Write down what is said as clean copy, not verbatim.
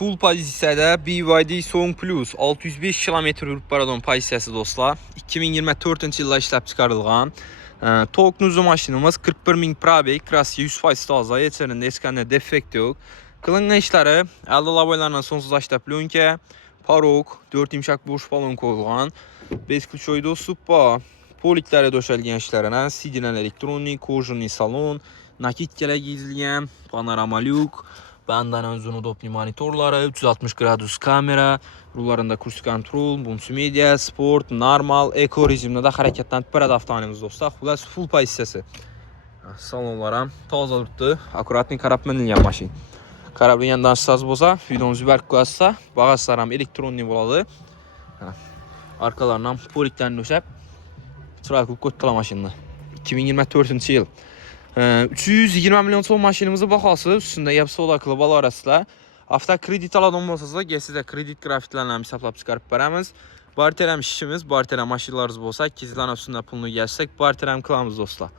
Full pozisiyada BYD Song Plus 605 km yurib baradon pozisiyasi dostlar. 2024-yilda ishlab chiqarilgan. Tok nuzu mashinamiz 41.000 probeg, kraski 100% toza, yetərində hech qanday defekt yo'q. Qilingan ishlari aldı laboylardan sonsuzlaşda plyonka, parok, 4 yumshoq bo'sh balon qo'yilgan. Beskluchoy dostuppa, poliklari döşəlgən işlərinə, sidinən elektronik, kojunli salon, nakitkalar gizilgan, panorama lyuk, bandana uzun udobli monitorları, 360 gradus kamera, rullarında kurs kontrol, multimedia, sport, normal, eko rejimdə də hərəkətlənib bir avtomobilimiz dostlar. Xullas full pozisiyası. Salonlara toza durubdu, akkuratni qarab minilgan maşin. Qarab yandan saz bolsa, videomuzu bərk qoyasa, bağazlar elektronli boladı. Arkalarından poliklərini döşəb çırağı qoydular maşınını. 2024 yıl. 320 milyon son maşinimizi baxası, üstündə yapısı olaqlı bal arasıla. Avto kredit alan olmasa da, sizə kredit qrafiklərlə hesablab çıxarıb bərəmiz. Barterəm işimiz, barterəm maşinlarımız bolsa, gizlən üstündə pulunu gəlsək, barterəm qılamız dostlar.